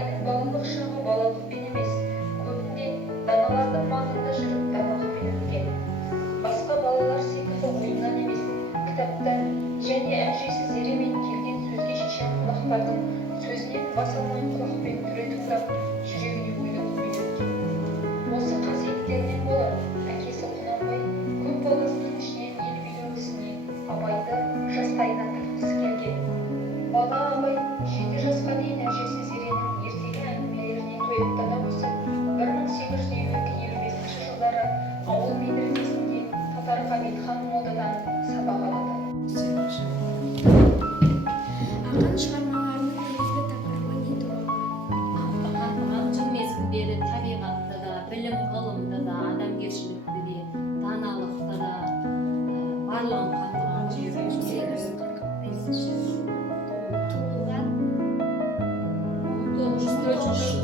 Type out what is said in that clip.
абайдың балалық шағы балалықпен емес, көбінде даналардың маңында жүріп тамақпен өткен. Басқа балалар секілді ойыннан емес, кітаптан және әжесі Зеремен келген сөзге шешен құлақтардың сөзінен бас алмай құлақпен түре тыңдап, жүрегіне ойланып үйреткен. Осы қасиеттерінен болар, әкесі Құнанбай көп баласының ішінен ел билеу ісіне абайды жастайынан тартқысы келген. Бала абай 7 жасқа дейін әжесі Зеренің ертегі әңгімелеріне тойып өсіп, 1852-55 жылдары ауыл медресесінде Татар Ғабитхан молдадан сабақ алады. Ақын шығармаларының негізгі тақырыбы не туралы? Ақын жыл мезгілдері табиғатты да, білім ғылымды да, адамгершілікті де, даналықты да барлығын қамтыған туылған 1904